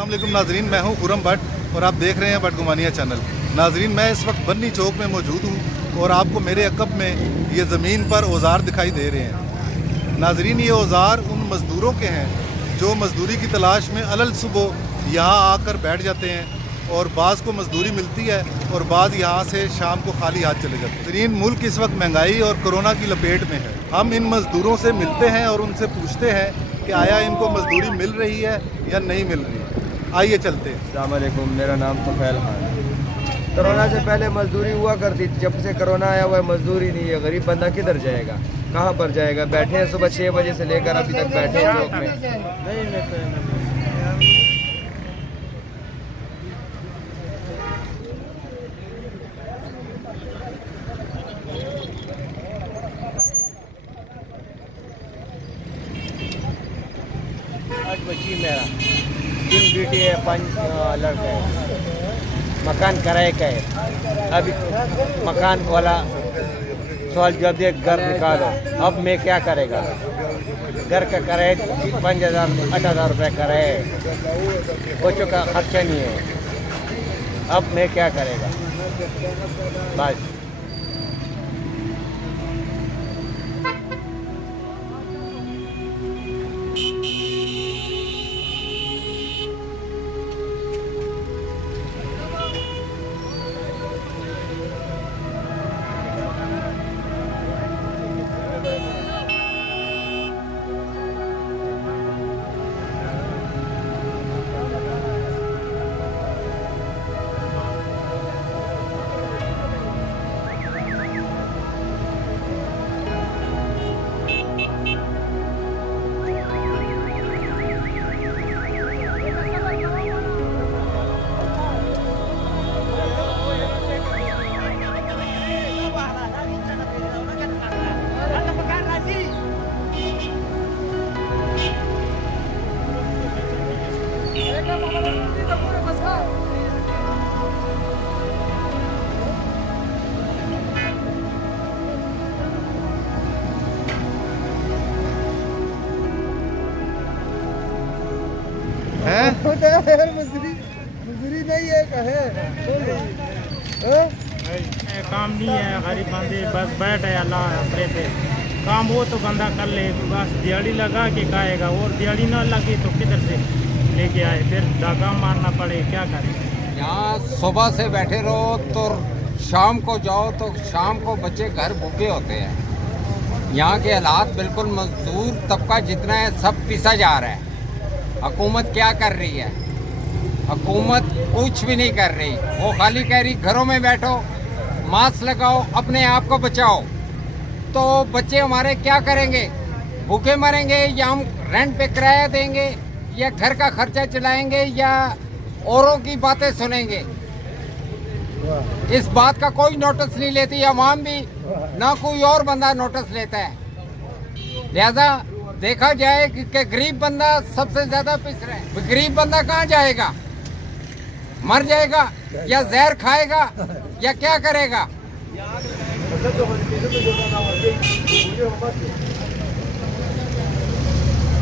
अस्सलाम वालेकुम नाजरीन, मैं हूं खुरम भट्ट और आप देख रहे हैं बटगुमानिया चैनल। नाजरीन, मैं इस वक्त बन्नी चौक में मौजूद हूं और आपको मेरे अकब में ये ज़मीन पर औज़ार दिखाई दे रहे हैं। नाजरीन, ये औज़ार उन मज़दूरों के हैं जो मज़दूरी की तलाश में अलल सुबह यहाँ आकर बैठ जाते हैं और बाज़ को मज़दूरी मिलती है और बाज़ यहाँ से शाम को खाली हाथ चले जाते हैं। नाजरीन, मुल्क इस वक्त महंगाई और कोरोना की लपेट में है। हम इन मज़दूरों से मिलते हैं और उनसे पूछते हैं कि आया इनको मज़दूरी मिल रही है या नहीं मिल रही है। आइए चलते हैं। अस्सलाम वालेकुम, मेरा नाम तोफैल खान है। कोरोना से पहले मजदूरी हुआ करती थी, जब से कोरोना आया हुआ है मजदूरी नहीं है। गरीब बंदा किधर जाएगा, कहाँ पर जाएगा? बैठे हैं सुबह 6 बजे से लेकर अभी तक बैठे हैं चौक में। आज बच्ची मेरा 3 बेटी है, 5 लड़के हैं। मकान किराए का है। अभी मकान वाला सवाल जब दे घर निकालो, अब मैं क्या करेगा? घर का किराए 5,000 8,000 रुपये किराए, बच्चों का खर्चा नहीं है। अब मैं क्या करेगा? बस मजदूरी नहीं है कहे काम नहीं है। गरीब बंदे बस बैठ है अल्लाह हसरे पे। काम हो तो बंदा कर ले, बस दिहाड़ी लगा के खाएगा, और दिहाड़ी ना लगे तो किधर से लेके आए? फिर धागा मारना पड़े, क्या करें? यहाँ सुबह से बैठे रहो तो शाम को जाओ तो शाम को बच्चे घर भूखे होते हैं। यहाँ के हालात बिल्कुल मजदूर तबका जितना है सब पिसा जा रहा है। हुकूमत क्या कर रही है? हुकूमत कुछ भी नहीं कर रही। वो खाली कह रही घरों में बैठो, मास्क लगाओ, अपने आप को बचाओ। तो बच्चे हमारे क्या करेंगे? भूखे मरेंगे, या हम रेंट पे किराया देंगे, या घर का खर्चा चलाएंगे, या औरों की बातें सुनेंगे? इस बात का कोई नोटिस नहीं लेती आवाम भी, ना कोई और बंदा नोटिस लेता है। लिहाजा देखा जाए कि गरीब बंदा सबसे ज्यादा पिस रहा है। गरीब बंदा कहाँ जाएगा? मर जाएगा या जहर खाएगा या क्या करेगा?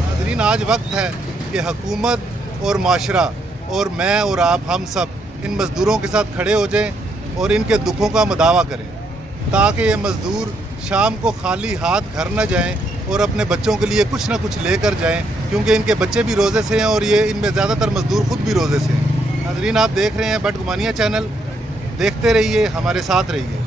नाज़रीन, आज वक्त है कि हुकूमत और माशरा और मैं और आप हम सब इन मज़दूरों के साथ खड़े हो जाएं और इनके दुखों का मदावा करें, ताकि ये मज़दूर शाम को खाली हाथ घर न जाएं और अपने बच्चों के लिए कुछ ना कुछ लेकर जाएं, क्योंकि इनके बच्चे भी रोज़े से हैं और ये इनमें ज़्यादातर मज़दूर खुद भी रोज़े से हैं। नाज़रीन, आप देख रहे हैं बटगुमानिया चैनल, देखते रहिए, हमारे साथ रहिए।